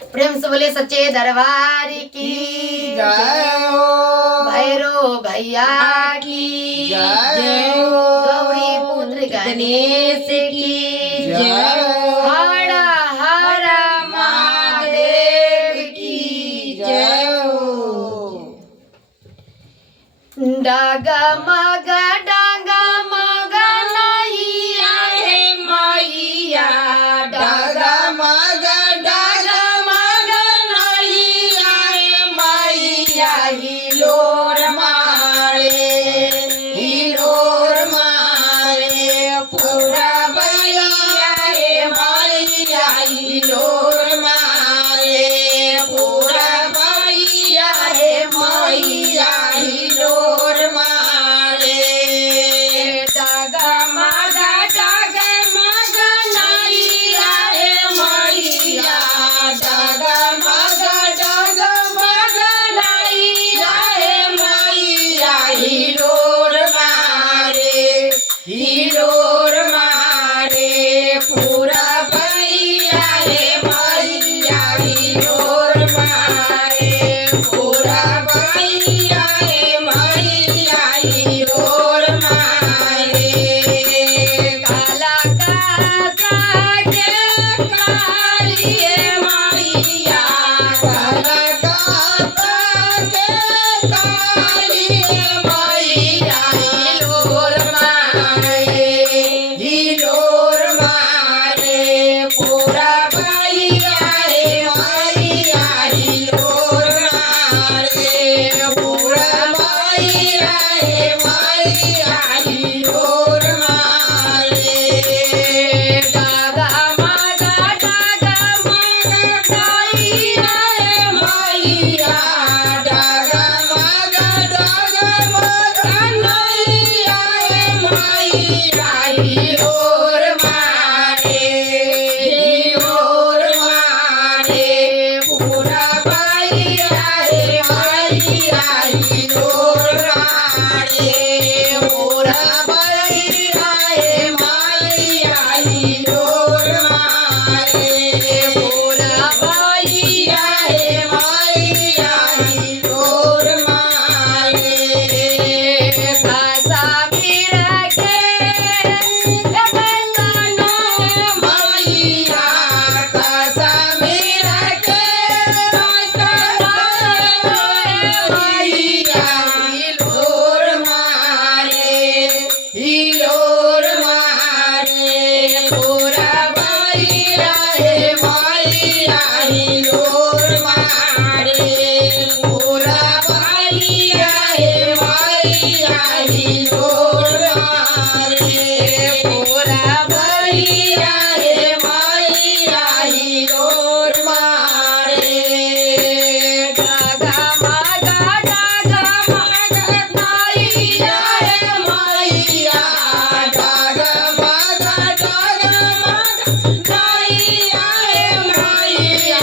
प्रेम से बोले सच्चे दरबार की जय हो भैरो भैया की जय हो गौरी पुत्र गणेश की जय हो हर हर महादेव की जय हो डगमग डगमग नैया हे मैया डगमग डगमग नैया हे मैया हिलोर मारे पूरा बैया हे मैया हिलोर मारे पूरा बैया हे मैया हिलोर मारे डगमग डगमग नैया हे मैया डगमग डगमग नैया हे मैया हिलोर मारे पूरा बैया हे मैया हिलोर मारे पूरा बैया हे मैया हिलोर मारे काला काता के काली हे मैया कलकत्ता के काली मैया हिलोर मारे पूरा बैया हे मैया हिलोर मारे पूरा बैया हे मैया हिलोर मारे डगमग डगमग नैया हे मैया डगमग डगमग नैया हे मैया हिलोर मारे पूरा बैया हे मैया हिलोर मारे पूरा बैया हे मैया हिलोर मारे पूरा बैया हे मैया हिलोर मारे कश्मीर के बंगानो मैया कश्मीर के मैया हिलोर मारे पूरा बैया हे मैया हिलोर मारे पूरा बैया हे मैया हिलोर मारे पूरा बैया हे मैया हिलोर मारे डगमग डगमग नैया हे मैया डगमग डगमग नैया हे मैया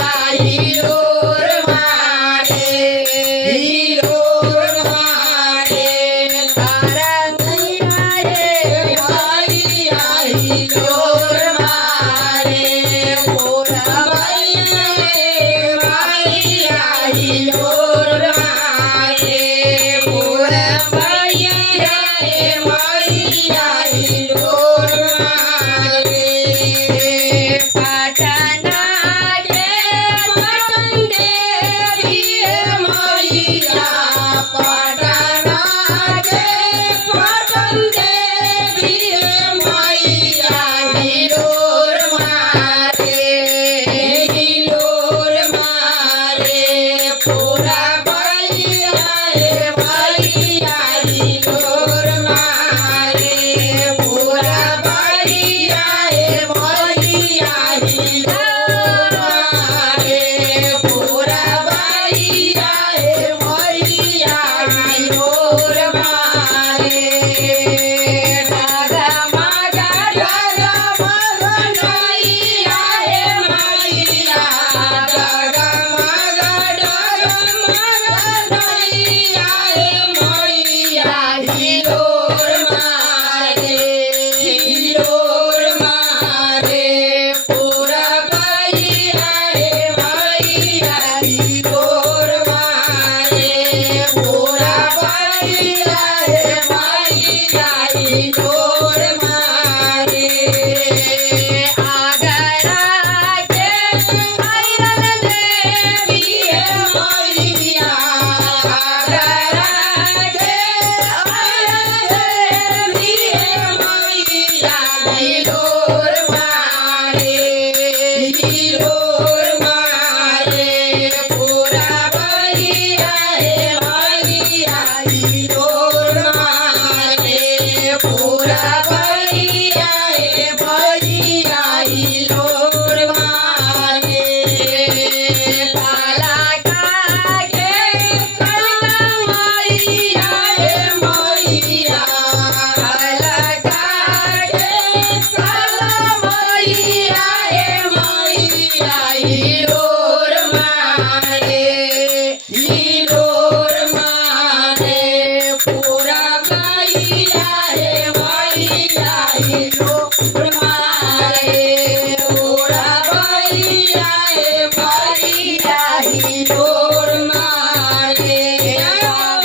मैया हिलोर मारे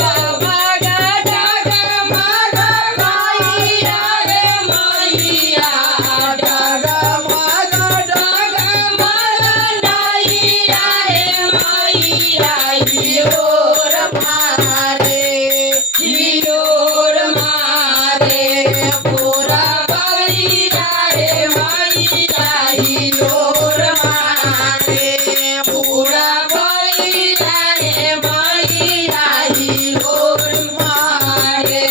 डग डग मैया रे मैया नैया रे मैया हिलोर मारे पूरा मैया रे मैया हिलोर मारे पूरा मैया रे मैया हिलोर मारे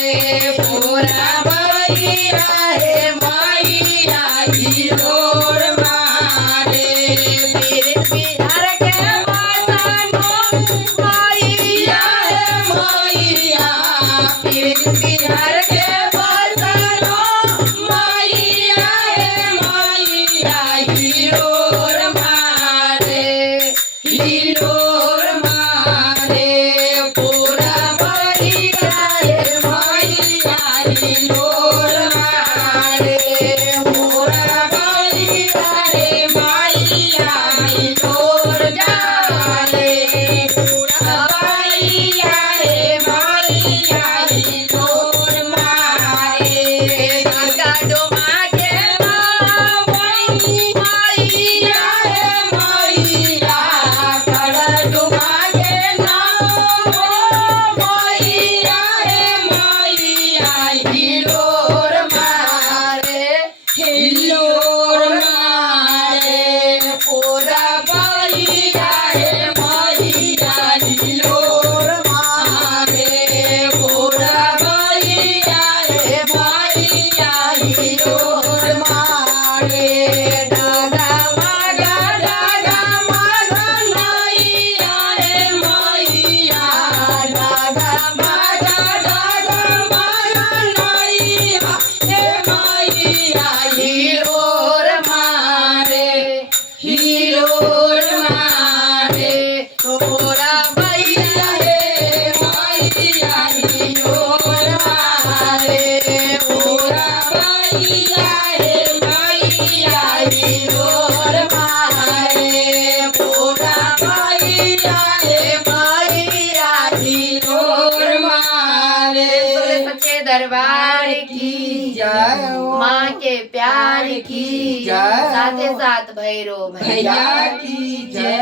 पूरा मैया रे मैया हिलोर मारे पीर बिहार के मातानो मैया रे मैया पीर बिहार के मातानो मैया रे मैया हिलोर मारे पूरा मैया रे मैया हिलोर मारे पूरा मैया रे मैया हिलोर जारे पूरा मैया रे मैया हिलोर मारे गंगा डोमा के मैया रे मैया कर डोमा के नाम मैया रे मैया हिलोर मारे पूरा मैया रे मैया हिलोर मारे पूरा मैया रे मैया हिलोर मारे डागा मागा नैया रे मैया डागा मागा नैया रे मैया हिलोर मारे पूरा मैया रे मैया हिलोर मारे पूरा मैया रे मैया हिलोर मारे पूरा मैया रे मैया हिलोर मारे सच्चे दरबार की जय हो। माँ के प्यार की जय हो। साथ भैरो भैया की जय